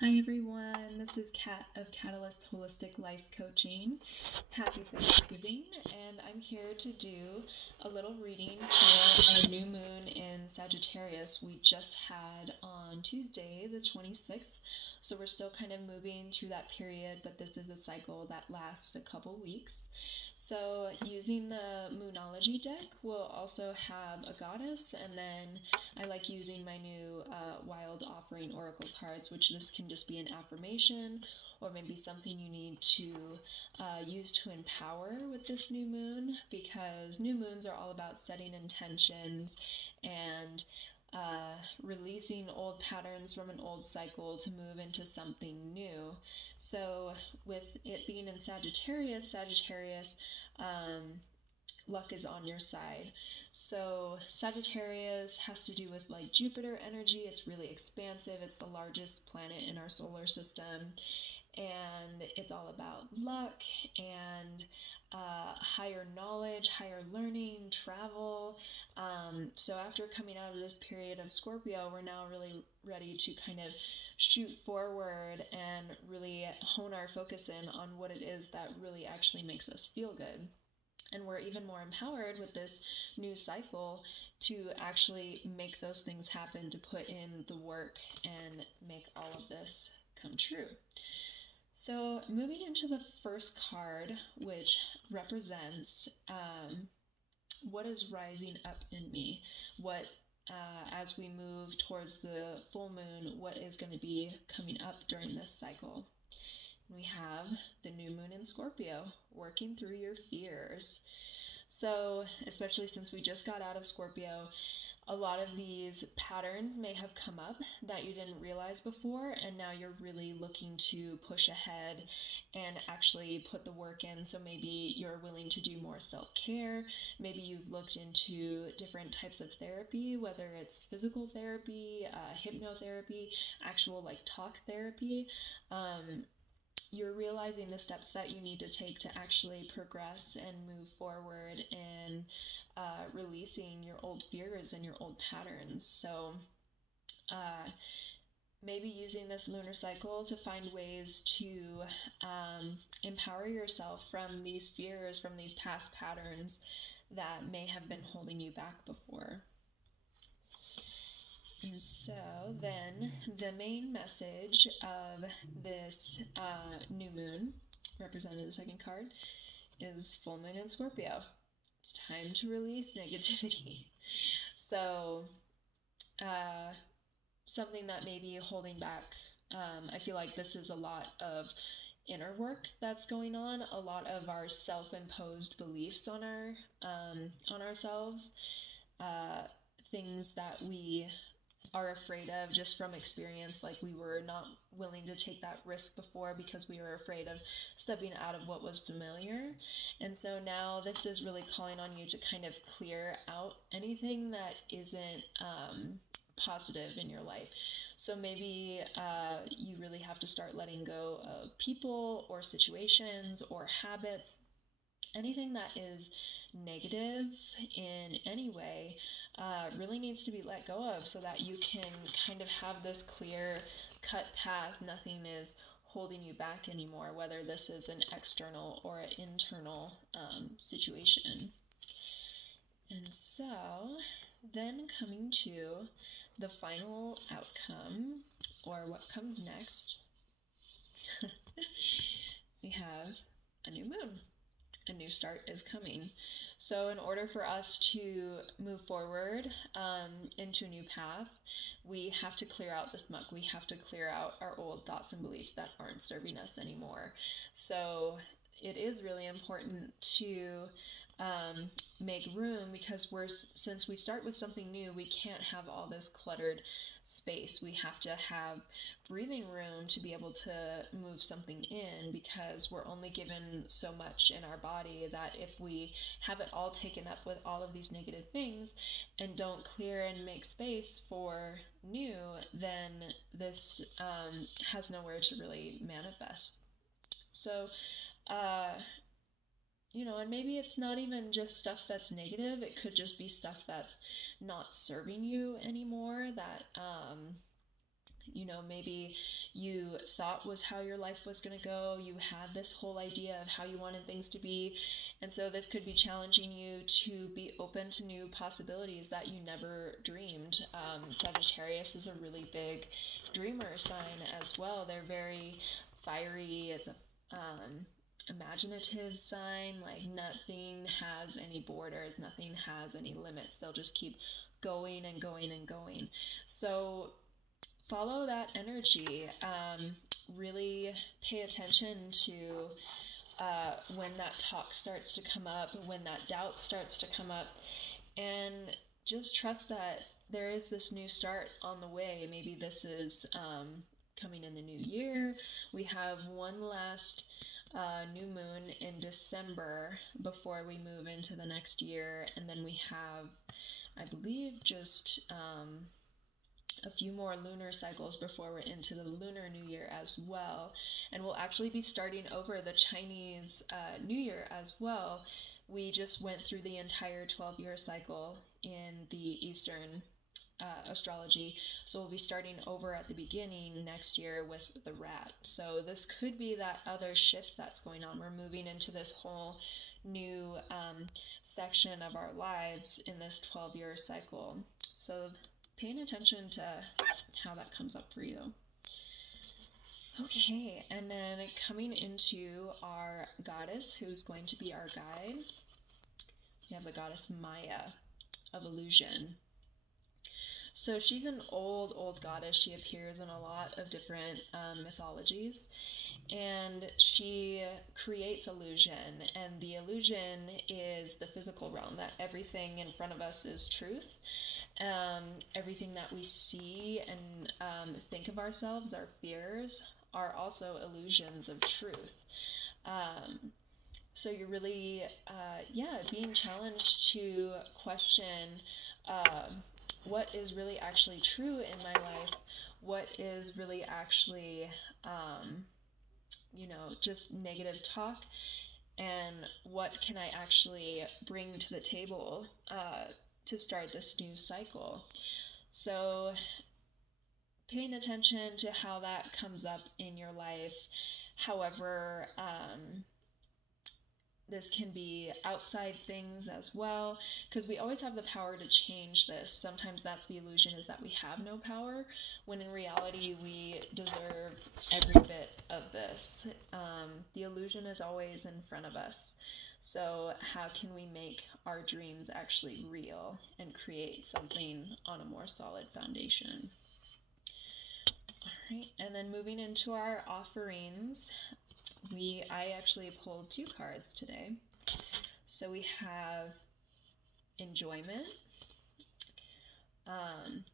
Hi everyone, this is Kat of Catalyst Holistic Life Coaching. Happy Thanksgiving, and I'm here to do a little reading for our new moon in Sagittarius we just had on Tuesday, the 26th. So we're still kind of moving through that period, but this is a cycle that lasts a couple weeks. So using the Moonology deck, we'll also have a goddess, and then I like using my new Wild Offering Oracle cards, which this can just be an affirmation or maybe something you need to use to empower with this new moon, because new moons are all about setting intentions and releasing old patterns from an old cycle to move into something new. So, with it being in Sagittarius, luck is on your side. So Sagittarius has to do with like Jupiter energy. It's really expansive. It's the largest planet in our solar system. And it's all about luck and higher knowledge, higher learning, travel. So after coming out of this period of Scorpio, we're now really ready to kind of shoot forward and really hone our focus in on what it is that really actually makes us feel good. And we're even more empowered with this new cycle to actually make those things happen, to put in the work and make all of this come true. So, moving into the first card, which represents what is rising up in me, what as we move towards the full moon, what is going to be coming up during this cycle. We have the new moon in Scorpio, working through your fears. So, especially since we just got out of Scorpio, a lot of these patterns may have come up that you didn't realize before, and now you're really looking to push ahead and actually put the work in. So maybe you're willing to do more self-care. Maybe you've looked into different types of therapy, whether it's physical therapy, hypnotherapy, actual like talk therapy. You're realizing the steps that you need to take to actually progress and move forward and releasing your old fears and your old patterns. So maybe using this lunar cycle to find ways to empower yourself from these fears, from these past patterns that may have been holding you back before. And so then the main message of this new moon, represented the second card, is full moon in Scorpio. It's time to release negativity. So something that may be holding back, I feel like this is a lot of inner work that's going on, a lot of our self-imposed beliefs on ourselves, things that we are afraid of just from experience. Like, we were not willing to take that risk before because we were afraid of stepping out of what was familiar. And so now this is really calling on you to kind of clear out anything that isn't positive in your life. So maybe you really have to start letting go of people or situations or habits, anything that is negative in any way really needs to be let go of, so that you can kind of have this clear cut path. Nothing is holding you back anymore, whether this is an external or an internal situation. And so then coming to the final outcome, or what comes next, we have a new moon. A new start is coming. So in order for us to move forward into a new path, we have to clear out this muck. We have to clear out our old thoughts and beliefs that aren't serving us anymore. So it is really important to make room, because since we start with something new, we can't have all this cluttered space. We have to have breathing room to be able to move something in, because we're only given so much in our body, that if we have it all taken up with all of these negative things and don't clear and make space for new, then this has nowhere to really manifest. So and maybe it's not even just stuff that's negative. It could just be stuff that's not serving you anymore, that maybe you thought was how your life was going to go. You had this whole idea of how you wanted things to be. And so this could be challenging you to be open to new possibilities that you never dreamed. Sagittarius is a really big dreamer sign as well. They're very fiery. It's a imaginative sign. Like, nothing has any borders, nothing has any limits. They'll just keep going and going and going. So follow that energy. Really pay attention to when that talk starts to come up, when that doubt starts to come up, and just trust that there is this new start on the way. Maybe this is coming in the new year. We have one last new moon in December before we move into the next year, and then we have, I believe, just a few more lunar cycles before we're into the Lunar New Year as well. And we'll actually be starting over the Chinese New Year as well. We just went through the entire 12-year cycle in the Eastern astrology, so we'll be starting over at the beginning next year with the rat. So this could be that other shift that's going on. We're moving into this whole new section of our lives in this 12-year cycle. So paying attention to how that comes up for you. Okay, and then coming into our goddess, who's going to be our guide, we have the goddess Maya of illusion. So she's an old goddess. She appears in a lot of different mythologies, and she creates illusion. And the illusion is the physical realm, that everything in front of us is truth. Everything that we see and think of ourselves, our fears, are also illusions of truth. So you're really, being challenged to question what is really actually true in my life, what is really actually, just negative talk, and what can I actually bring to the table to start this new cycle. So paying attention to how that comes up in your life. However, this can be outside things as well, because we always have the power to change this. Sometimes that's the illusion, is that we have no power, when in reality we deserve every bit of this. The illusion is always in front of us. So how can we make our dreams actually real and create something on a more solid foundation? All right, and then moving into our offerings, I actually pulled 2 cards today. So we have enjoyment.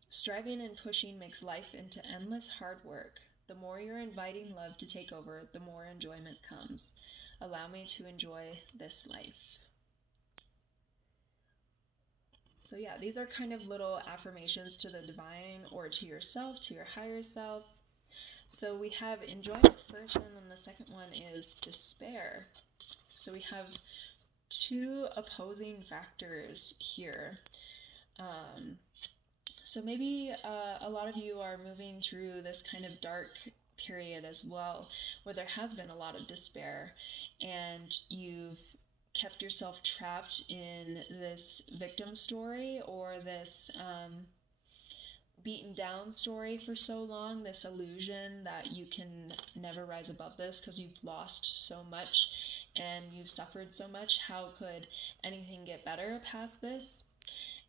Striving and pushing makes life into endless hard work. The more you're inviting love to take over, the more enjoyment comes. Allow me to enjoy this life. So yeah, these are kind of little affirmations to the divine or to yourself, to your higher self. So we have enjoyment first, and then the second one is despair. So we have 2 opposing factors here. So maybe a lot of you are moving through this kind of dark period as well, where there has been a lot of despair, and you've kept yourself trapped in this victim story, or this beaten down story for so long, this illusion that you can never rise above this because you've lost so much and you've suffered so much. How could anything get better past this?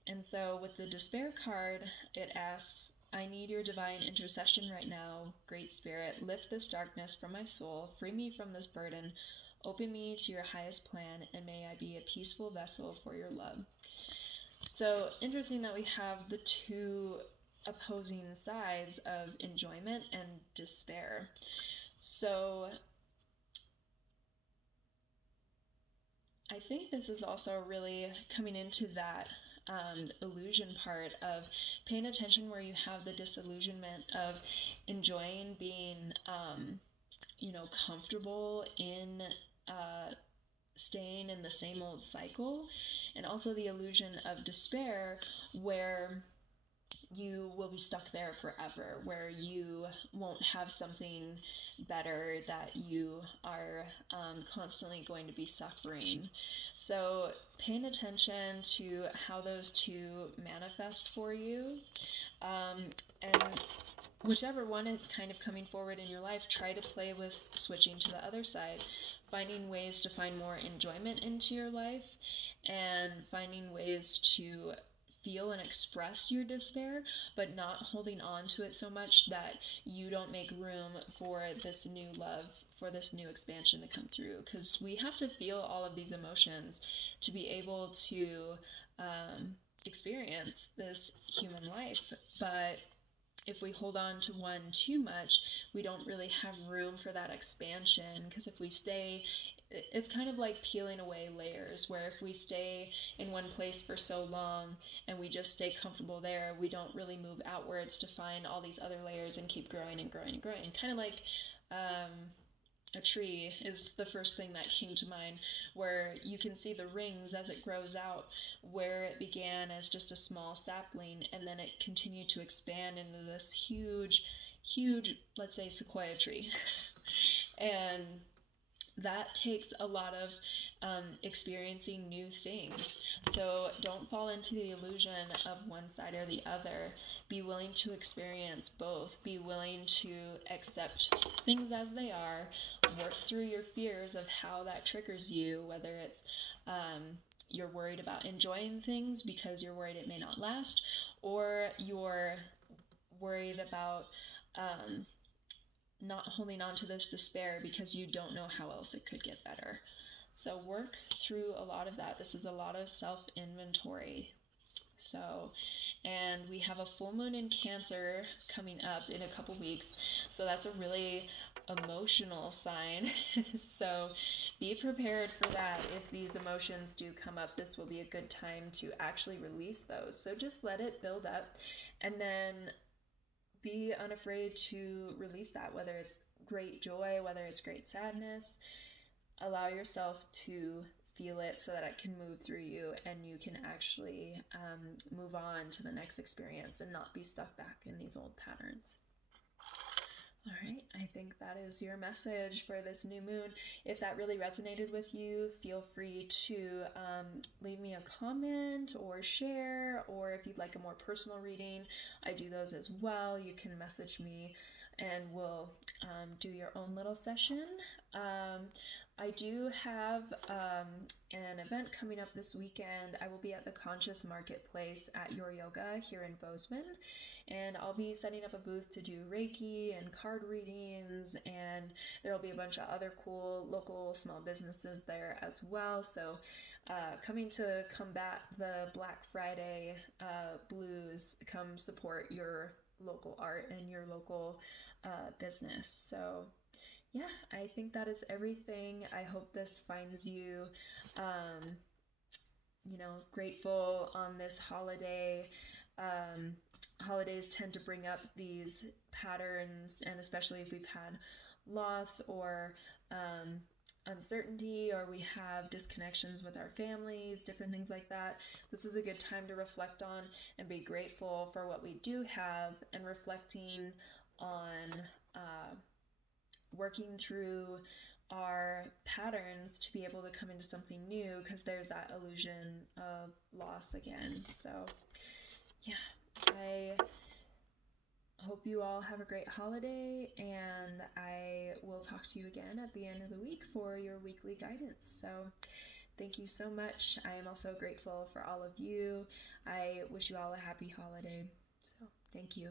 And so with the despair card, it asks, I need your divine intercession right now, Great Spirit. Lift this darkness from my soul, free me from this burden, open me to your highest plan, and may I be a peaceful vessel for your love. So interesting that we have the 2 opposing sides of enjoyment and despair. So I think this is also really coming into that illusion part of paying attention, where you have the disillusionment of enjoying being comfortable in staying in the same old cycle, and also the illusion of despair, where you will be stuck there forever, where you won't have something better, that you are constantly going to be suffering. So paying attention to how those two manifest for you, and whichever one is kind of coming forward in your life, try to play with switching to the other side, finding ways to find more enjoyment into your life, and finding ways to feel and express your despair, but not holding on to it so much that you don't make room for this new love, for this new expansion to come through. Because we have to feel all of these emotions to be able to experience this human life. But if we hold on to one too much, we don't really have room for that expansion. Because if we stay, it's kind of like peeling away layers, where if we stay in one place for so long and we just stay comfortable there, we don't really move outwards to find all these other layers and keep growing and growing and growing. Kind of like a tree is the first thing that came to mind, where you can see the rings as it grows out, where it began as just a small sapling, and then it continued to expand into this huge, let's say, sequoia tree. And that takes a lot of experiencing new things. So don't fall into the illusion of one side or the other. Be willing to experience both. Be willing to accept things as they are. Work through your fears of how that triggers you, whether it's you're worried about enjoying things because you're worried it may not last, or you're worried about not holding on to this despair because you don't know how else it could get better. So work through a lot of that. This is a lot of self-inventory. So, and we have a full moon in Cancer coming up in a couple weeks. So that's a really emotional sign. So be prepared for that. If these emotions do come up, this will be a good time to actually release those. So just let it build up, and then be unafraid to release that, whether it's great joy, whether it's great sadness. Allow yourself to feel it so that it can move through you and you can actually move on to the next experience and not be stuck back in these old patterns. All right, I think that is your message for this new moon. If that really resonated with you, feel free to leave me a comment or share, or if you'd like a more personal reading, I do those as well. You can message me and we'll do your own little session. I do have an event coming up this weekend. I will be at the Conscious Marketplace at Your Yoga here in Bozeman, and I'll be setting up a booth to do Reiki and card readings, and there will be a bunch of other cool local small businesses there as well. So coming to combat the Black Friday blues, come support your local art and your local business. So yeah, I think that is everything. I hope this finds you, grateful on this holiday. Holidays tend to bring up these patterns, and especially if we've had loss or uncertainty, or we have disconnections with our families, different things like that. This is a good time to reflect on and be grateful for what we do have, and reflecting on working through our patterns to be able to come into something new, because there's that illusion of loss again. So yeah, I hope you all have a great holiday, and I will talk to you again at the end of the week for your weekly guidance. So thank you so much. I am also grateful for all of you. I wish you all a happy holiday. So thank you.